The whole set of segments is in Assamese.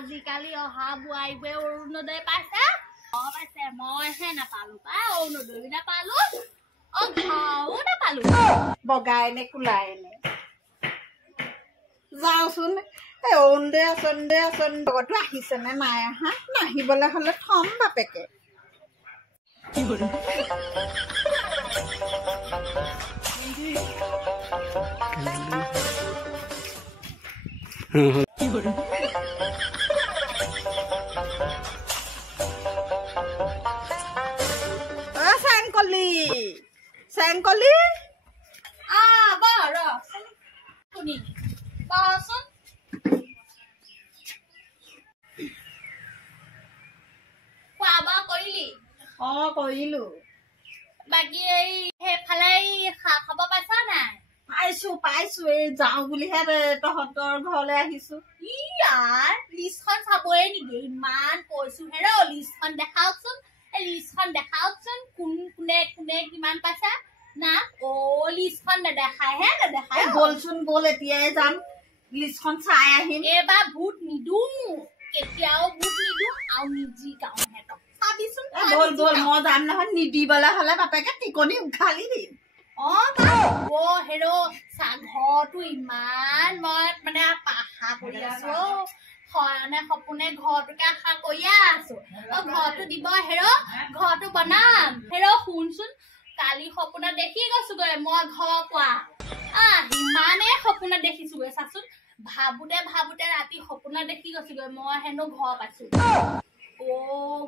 আজিকালি অহা বোৱাৰীবোৰে অৰুণোদয় পাইছে পাইছে মইহে নাপালো পাই অৰুণোদয় নাপালো ঘৰো নাপালো বগাই নে কোলাই নে যাওঁচোন এই অৰুণোদয় আঁচনি লগতো আহিছে নে নাই আহা নাহিবলৈ হ'লে থম বাপেকে চেংকলি শুনি কচোন খোৱা বোৱা কৰিলি কৰিলো বাকী এই সেইফালে খা খবৰ পাইছ নাই পাইছো এই যাওঁ বুলিহে তহঁতৰ ঘৰলৈ আহিছো ইয়াৰ লিষ্টখন চাবই নেকি ইমান কৈছো হেৰ লিষ্টখন দেখাওকচোন এই লিষ্টখন দেখাওকচোন কোনে কোনে কিমান পাইছে না লিষ্টখন নেদেখায় বলচোন বল এতিয়াই যাম লিষ্টখন চাই আহিম এইবাৰ ভোট নিদো কেতিয়াও ভোট নিদো আৰু নিজি গাওঁ সিহঁতক চাবিচোন বল মই যাম নহয় নিদিবলৈ হ'লে বাপেকে টিকনি উঘালি দিম হেৰ ঘৰটো ইমান মই মানে আশা কৰি আছো সপোনে ঘৰটোকে আশা কৰিয়ে আছো ঘৰটো দিব হেৰ ঘৰটো বনাম হেৰ শুনচোন কালি সপোনত দেখি গৈছোগৈ মই ঘৰ পোৱা ইমানেই সপোনত দেখিছোগৈ চাচোন ভাবোতে ৰাতি সপোনত দেখি গৈছোগৈ মই হেনো ঘৰ পাইছো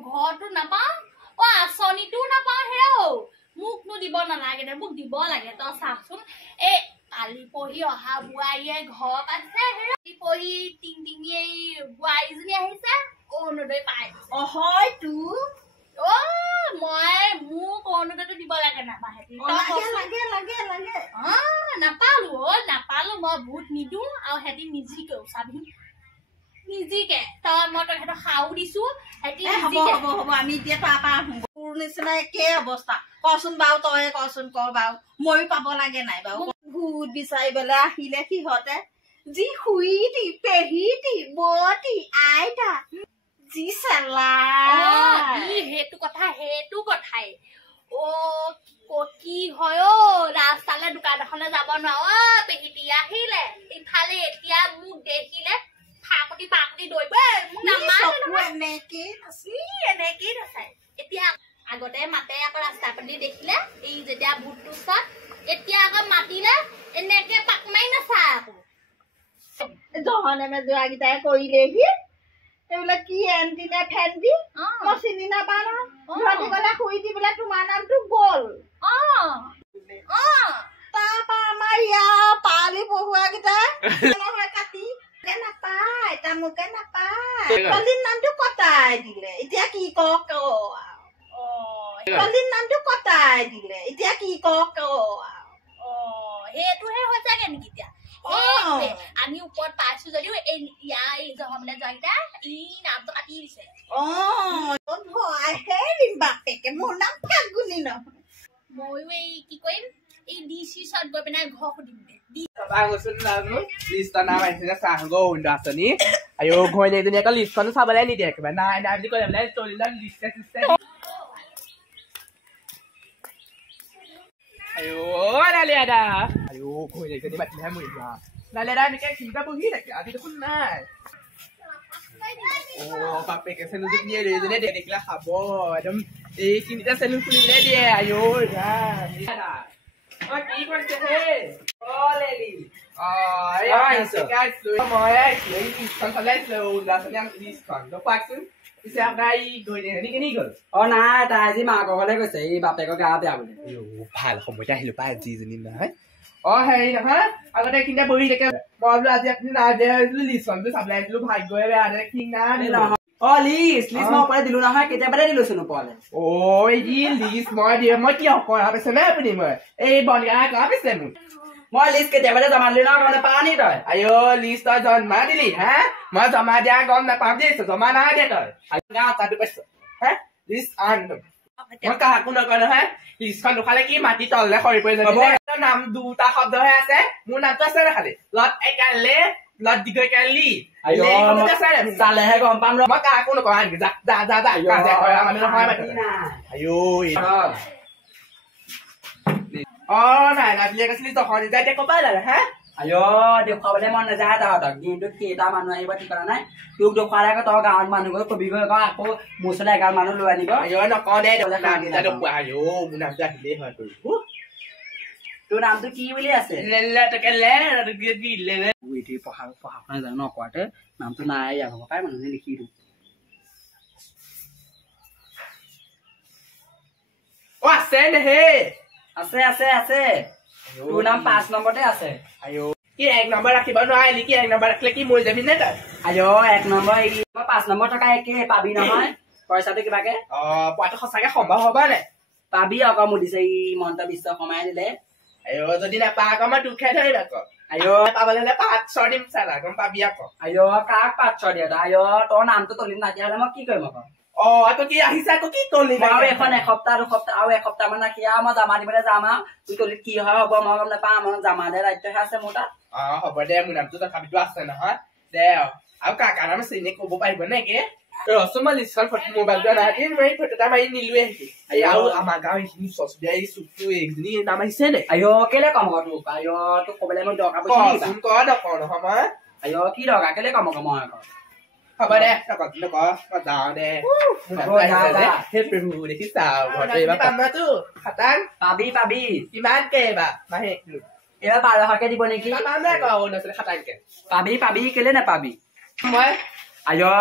ঘৰটো নাপাওঁ আঁচনিটোও নাপাওঁ হেৰ মোকনো দিব নালাগে দে মোক দিব লাগে তই চাচোন এই কালি পঢ়ি অহা বোৱাৰীয়ে ঘৰ পাইছে হেৰি পঢ়ি টিংটিঙি এই বোৱাৰীজনী আহিছে অৰুণোদয় পাই হয়তো মোক অৰুণোদয়টো দিব লাগে নাপাহেতি নাপালো মই ভোট নিদো আৰু সিহঁতি নিজিকেও চাবি নিজিকে তই মই তই সিহঁতক খাও দিছো হ'ব আমি এতিয়া তাৰপৰা আহোঁ তোৰ নিচিনা একে অৱস্থা কচোন বাৰু তই কচোন ক বাৰু ময়ো পাব লাগে নাই বাৰু ভোট বিচাৰিবলৈ আহিলে সিহঁতে যি খুইটি পেহীটি বটি আইতা যি চেলা সেইটো কথাই কি হয় ৰাস্তালে দোকান এখনে যাব নোৱাৰ পেহীটি আহিলে ইফালে এতিয়া মোক দেখিলে ফাকুটি দৌৰিব মোক এনেকেই নাচাই এতিয়া আগতে মাতে আকৌ ৰাস্তা পাতি দেখিলে এই যেতিয়া ভোটটো চত এতিয়া আকৌ মাতিলে এনেকে পাক মাৰি নাচায় আকৌ জহনে মেজৰাকেইটাই কৰিলেহি এইবিলাক কি এণ্টি নে ফেণ্টি মই চিনি নাপাওঁ নহয় গলে শুই দি বোলে তোমাৰ নামটো গ'ল তাৰপৰা আমাৰ ইয়াৰ পালি পঢ়ুৱাকেইটা নহয় কাটি নাপায় তামোকে নাপায় ছোৱালীৰ নামটো কটাই দিলে এতিয়া কি কওক ছোৱালীৰ নামটো কটাই দিলে এতিয়া কি কওক সেইটোহে হৈছেগে নেকি এতিয়া আমি ওপৰত পাইছো যদিও ইয়াৰ জহমলে যোৱাকেইটা ই নামটো কাটি দিছে বাপেকে মোৰ নাম ফাগুনি নহয় ময়ো এই কি কৰিম এই ডিচি চত গৈ পিনে ঘৰ সুধিম লিষ্টখনো চাবলৈ নিদিয়ে একেবাৰে নাই নাই বুলি ক'লে বোলে লিষ্টে নালি আদা ঘৈ লাগি মাতিলেহে মৰিবা নালি আদা এনেকে চিন্তা বহি থাকে আজি দেখোন নাই বাপেকে চেলুন দিয়ে দেখিলে খাব একদম এই তিনিটা চেলুন খুলিলে দিয়ে কি কৰিছে হে নাই তাই আজি মাকৰ ঘৰলে গৈছে এই বাপেকৰ গা বেয়া বুলি ভাল সময়তে আহিলো পাই যিজনী নহয় হেৰি নহয় আগতে এইখিনিতে বহি থাকে মই বোলো আজি আপুনি লিষ্টখনটো চাবলৈ আহিছিলো ভাগ্যই বেয়া ঠিক নাই লিষ্ট মই ওপৰলে দিলো নহয় কেতিয়াবাতে দিলোচোন ওপৰলে লিষ্ট মই কিয় কৰা পাইছে নে আপুনি মই এই বনগা কৰা পাইছে মোক মই লিষ্ট কেতিয়াবাতে জমা দিলো ন মানে পাওঁ নি তই লিষ্ট তই জমা দিলি হে মই জমা দিয়া গম নাপাম দেই জমা নাই দিয়া তই গাঁৱতো পাইছ হে লিষ্ট আন মই কাকো নকয় নহয় লিষ্টখন দুখালে কি মাটি তললে সৰি পৰি যাব নাম দুটা শব্দহে আছে মোৰ নামটো আছে নে খালি লত একালে ব্লাড দিগৈ কালি আইও চালেহে গম পাম ৰ মই কাকো নকওঁ আনকি যা যা যা যা কাজিয়া কৰা মানুহ নহয় মানে আইও নাই নাই বুলি কৈছিলি তখন এতিয়া এতিয়া ক'বা লাগে হা আইও দেখুৱাবলৈ মন নাযায় তহঁতক দিনটোত কেইটা মানুহ আহিব ঠিকনা নাই তোক দেখুৱালে আকৌ তই গাঁৱত মানুহ গৈ কবিগৈ আকৌ মোৰ ওচৰলৈ এগাল মানুহ লৈ আনিব আইও নকওঁ দে নাম এটা দেখুৱা আইও মোৰ নামটো আহিলেই হয় তোৰ নামটো কি বুলি আছে পঢ়া শুনা জানো নকোৱাতে নামটো নাই ইয়াৰ পাই মানুহে লিখি দিওঁ আছে হে আছে আছে আছে তোৰ নাম 5 নম্বৰতে আছে আইও কি 1 নম্বৰ ৰাখিব নোৱাৰিলি কি 1 নম্বৰ ৰাখিলে কি মৰি যাবি নে তই আইও 1 নম্বৰ 5 নম্বৰ থকা একে পাবি নহয় পইচাটো কিবাকে পোৱাটো সঁচাকে সম্ভৱ হ'ব নে পাবি আকৌ মোৰ দিছে ই মন্ত বিশ্ব কমাই দিলে আইও যদি নাপা আকৌ মই দুখাই ধৰিম আকৌ আইও পাবলৈ হলে 5 দিম চালা গম পাবি আকৌ আইও কাক 5 দিয়া আইও তোৰ নামটো তলিম নাতিয়া হলে মই কি কৰিম আকৌ আকৌ কি আহিছে আকৌ কি তলি আৰু এখন এসপ্তাহ দুসপ্তাহ আৰু এসপ্তাহ মান ৰাখি আৰু মই জামা দিবলৈ যাম আৰু তোৰ তলিত কি হয় হ'ব মই গম নাপাম মই জামা দিয়া দায়িত্বহে আছে মোৰ তাত হ'ব দে মোৰ নামটো তথাপিতো আছে নহয় দে আৰু কাকাৰ নাম চিনি ক'ব পাৰিব নেকি ৰচোন মই লিষ্টখন মোবাইলটো নাহি ফটো এটা মাৰি নিলোৱে আৰু আমাৰ গাঁৱৰ এইখিনি চচবিয়া এই চুকটো এইজনী নাম আহিছে নে আইও কেলে কম আকৌ তোক আইও তোক ক'বলৈ মই দৰকাৰ পৰিছে নকওঁ নহয় মই আইও কি দৰকাৰ কেলে কম আকৌ মই আকৌ হ'ব দে নকওঁ যাওঁ দে দেখিছা ঘৰটো এইবাৰ পামতো খাটাং পাবি পাবি কিমানকে এইবাৰ মাহে এইবাৰ 1200কে দিব নেকি পাম দে আকৌ খাটাংকে পাবি পাবি কেলে নাপাবি মই আইও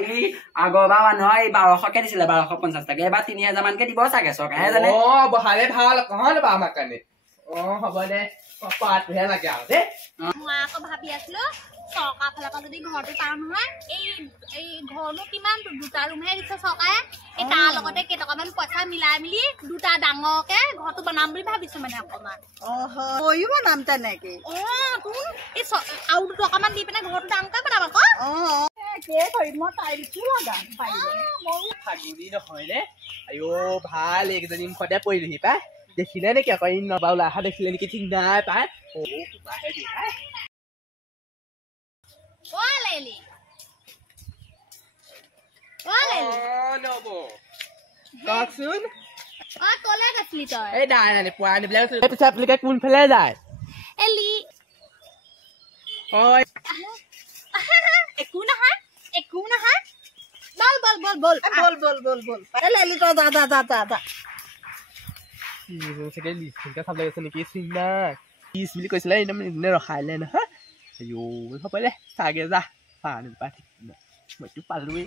এই আগৰবাৰ মানুহৰ 1200কে দিছিলে 1250 টাকা এবাৰ 3000 মানকে দিব চাগে চৰকাৰে জানে বহালে ভাল কহন বা আমাৰ কাৰণে হ'ব দে পাতহে লাগে আৰু দেই মই আকৌ ভাবি আছিলো চৰকাৰ ফালৰ পৰা যদি ঘৰটো পাওঁ নহয় এই ঘৰনো কিমান দুটা ৰুমহে দিছে চৰকাৰে এই তাৰ লগতে কেইটকামান পইচা মিলাই মিলি দুটা ডাঙৰকে ঘৰটো বনাম বুলি ভাবিছো মানে অকমান ময়ো বনাম তেনেকে তোৰ এই আৰু দুটকামান দি পিনে ঘৰটো ডাঙৰকে বনাম আকৌ ফাগুনি নহয় নে আইও ভাল এইকেইজনী মুখতে পৰিলোহি পাই দেখিলে নেকি আকৌ এই নবাউলা অহা দেখিলে নেকি ঠিক নাই পাই কওকচোন কলে গৈছিলি তই এই নাই পোৱা আনিবলৈ পিছত আপোনালোকে কোনফালে যায় একো নহয় বল বল বল বল বল বল বল বল লেলি তই যা যা যা যা যা চাগে লিষ্টখনকে চাবলৈ গৈছে নেকি চিন্তা লিষ্ট বুলি কৈছিলে একদম ৰখাইলে নহয় আইও হ'ব দে চাগে যা পাই মইতো পালোৱেই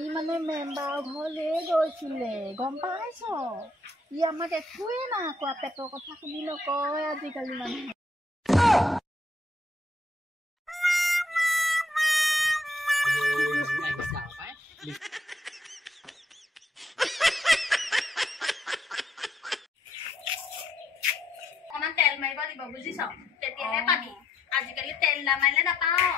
ই মানে মেম্বাৰ ঘৰলে গৈছিলে গম পাইছ ই আমাক একোৱে নাই কোৱা পেটৰ কথা শুনি নকয় আজিকালি মানুহে তেল মাৰিব দিব বুজিছ তেতিয়াহে পাবি আজিকালি তেল নামাৰিলে নাপাও